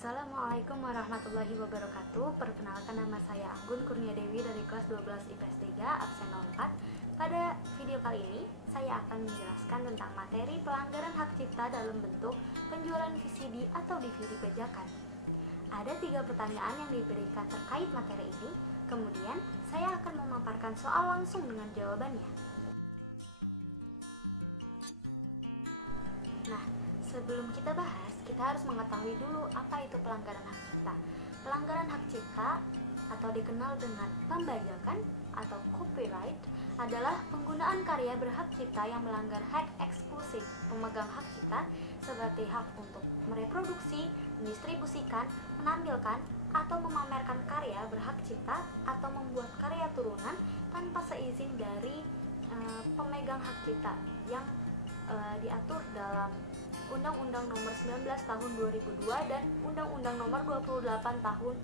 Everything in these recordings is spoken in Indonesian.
Assalamualaikum warahmatullahi wabarakatuh. Perkenalkan, nama saya Anggun Kurnia Dewi dari kelas 12 IPS 3 absen 04. Pada video kali ini saya akan menjelaskan tentang materi pelanggaran hak cipta dalam bentuk penjualan VCD atau DVD bajakan. Ada 3 pertanyaan yang diberikan terkait materi ini. Kemudian saya akan memaparkan soal langsung dengan jawabannya. Nah, sebelum kita bahas, kita harus mengetahui dulu apa itu pelanggaran hak cipta. Pelanggaran hak cipta atau dikenal dengan pembajakan atau copyright adalah penggunaan karya berhak cipta yang melanggar hak eksklusif pemegang hak cipta seperti hak untuk mereproduksi, mendistribusikan, menampilkan, atau memamerkan karya berhak cipta atau membuat karya turunan tanpa seizin dari pemegang hak cipta yang diatur dalam Undang-Undang Nomor 19 Tahun 2002 dan Undang-Undang Nomor 28 Tahun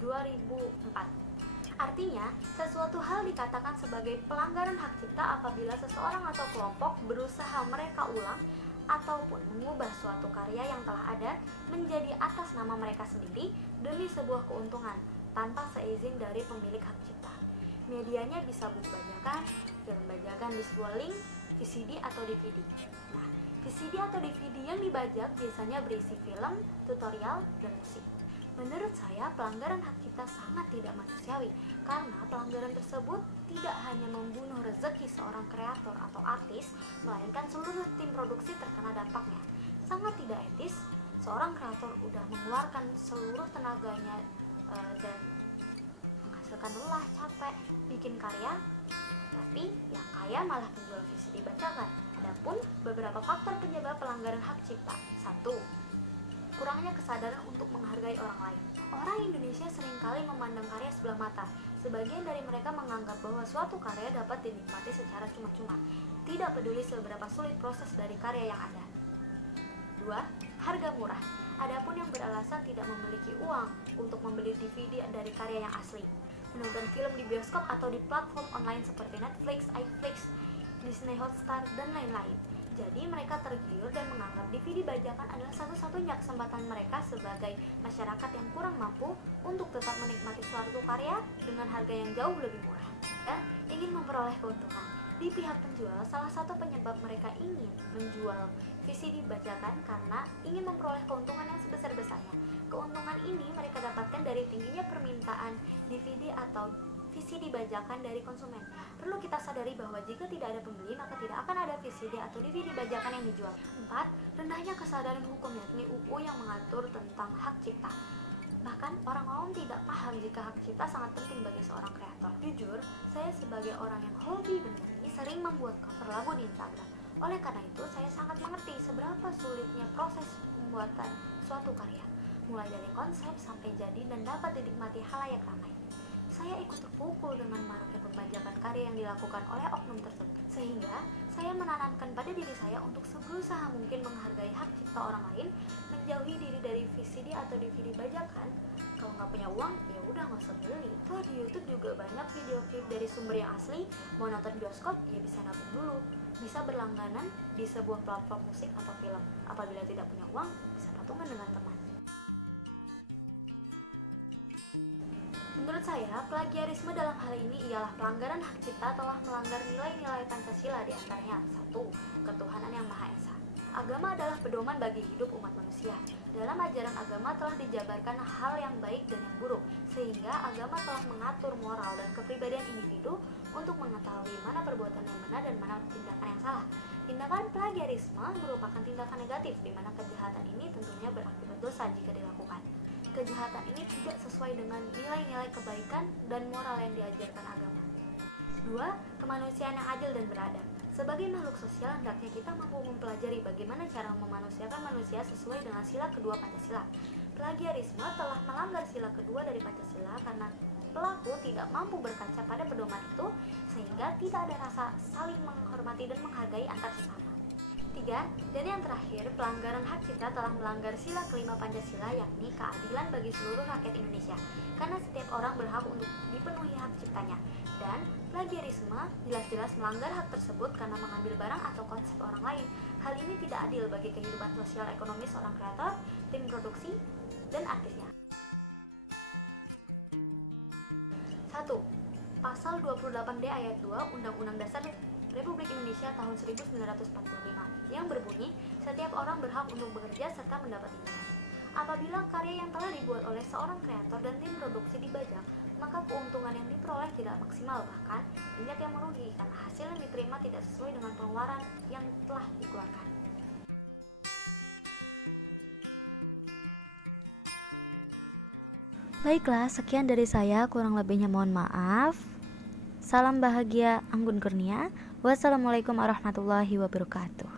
2004. Artinya, sesuatu hal dikatakan sebagai pelanggaran hak cipta apabila seseorang atau kelompok berusaha mereka ulang ataupun mengubah suatu karya yang telah ada menjadi atas nama mereka sendiri demi sebuah keuntungan tanpa seizin dari pemilik hak cipta. Medianya bisa buku bajakan, film bajakan di sebuah link, VCD atau DVD. Nah, VCD atau DVD yang dibajak biasanya berisi film, tutorial, dan musik. Menurut saya, pelanggaran hak cipta sangat tidak manusiawi karena pelanggaran tersebut tidak hanya membunuh rezeki seorang kreator atau artis, melainkan seluruh tim produksi terkena dampaknya. Sangat tidak etis, seorang kreator udah mengeluarkan seluruh tenaganya dan menghasilkan lelah, capek, bikin karya, tapi yang kaya malah penjual VCD bajakan. Adapun beberapa faktor penyebab pelanggaran hak cipta. 1. Kurangnya kesadaran untuk menghargai orang lain. Orang Indonesia seringkali memandang karya sebelah mata. Sebagian dari mereka menganggap bahwa suatu karya dapat dinikmati secara cuma-cuma, tidak peduli seberapa sulit proses dari karya yang ada. 2. Harga murah. Adapun yang beralasan tidak memiliki uang untuk membeli DVD dari karya yang asli, menonton film di bioskop atau di platform online seperti Netflix, iFlix, Disney Hotstar, dan lain-lain. Jadi mereka tergiur dan menganggap DVD bajakan adalah satu-satunya kesempatan mereka sebagai masyarakat yang kurang mampu untuk tetap menikmati suatu karya dengan harga yang jauh lebih murah. Dan ingin memperoleh keuntungan. Di pihak penjual, salah satu penyebab mereka ingin menjual VCD bajakan karena ingin memperoleh keuntungan yang sebesar-besarnya. Keuntungan ini mereka dapatkan dari tingginya permintaan DVD atau VCD bajakan dari konsumen. Perlu kita sadari bahwa jika tidak ada pembeli, maka tidak akan ada VCD atau DVD bajakan yang dijual. 4. Rendahnya kesadaran hukum, yakni UU yang mengatur tentang hak cipta. Bahkan orang awam tidak paham jika hak cipta sangat penting bagi seorang kreator. Jujur, saya sebagai orang yang hobi bernyanyi sering membuat cover lagu di Instagram. Oleh karena itu, saya sangat mengerti seberapa sulitnya proses pembuatan suatu karya, mulai dari konsep sampai jadi dan dapat dinikmati halayak ramai. Saya ikut terpukul dengan maraknya pembajakan karya yang dilakukan oleh oknum tersebut, sehingga saya menanamkan pada diri saya untuk berusaha mungkin menghargai hak cipta orang lain, menjauhi diri dari VCD atau DVD bajakan. Kalau nggak punya uang, ya udah nggak usah beli. Toh di YouTube juga banyak video klip dari sumber yang asli. Mau nonton bioskop, ya bisa nabung dulu. Bisa berlangganan di sebuah platform musik atau film. Apabila tidak punya uang, bisa patungan dengan teman. Menurut saya, plagiarisme dalam hal ini ialah pelanggaran hak cipta telah melanggar nilai-nilai Pancasila, di antaranya 1. Ketuhanan yang Maha Esa. Agama adalah pedoman bagi hidup umat manusia. Dalam ajaran agama telah dijabarkan hal yang baik dan yang buruk, sehingga agama telah mengatur moral dan kepribadian individu untuk mengetahui mana perbuatan yang benar dan mana tindakan yang salah. Tindakan plagiarisme merupakan tindakan negatif, di mana kejahatan ini tentunya berakibat dosa jika dilakukan. Kejahatan ini tidak sesuai dengan nilai-nilai kebaikan dan moral yang diajarkan agama. 2. Kemanusiaan yang adil dan beradab. Sebagai makhluk sosial, hendaknya kita mampu mempelajari bagaimana cara memanusiakan manusia sesuai dengan sila kedua Pancasila. Plagiarisme telah melanggar sila kedua dari Pancasila karena pelaku tidak mampu berkaca pada pedoman itu, sehingga tidak ada rasa saling menghormati dan menghargai antar sesama. 3. Dan yang terakhir, pelanggaran hak cipta telah melanggar sila kelima Pancasila, yakni keadilan bagi seluruh rakyat Indonesia, karena setiap orang berhak untuk dipenuhi hak ciptanya. Dan plagiarisme jelas-jelas melanggar hak tersebut karena mengambil barang atau konsep orang lain. Hal ini tidak adil bagi kehidupan sosial ekonomi seorang kreator, tim produksi, dan artisnya. 1. Pasal 28D ayat 2 Undang-Undang Dasar Republik Indonesia tahun 1945 yang berbunyi, setiap orang berhak untuk bekerja serta mendapat imbalan. Apabila karya yang telah dibuat oleh seorang kreator dan tim produksi dibajak, maka keuntungan yang diperoleh tidak maksimal, bahkan banyak yang merugi karena hasil yang diterima tidak sesuai dengan pengeluaran yang telah dikeluarkan. Baiklah, sekian dari saya, kurang lebihnya mohon maaf. Salam bahagia Anggun Kurnia. Wassalamualaikum warahmatullahi wabarakatuh.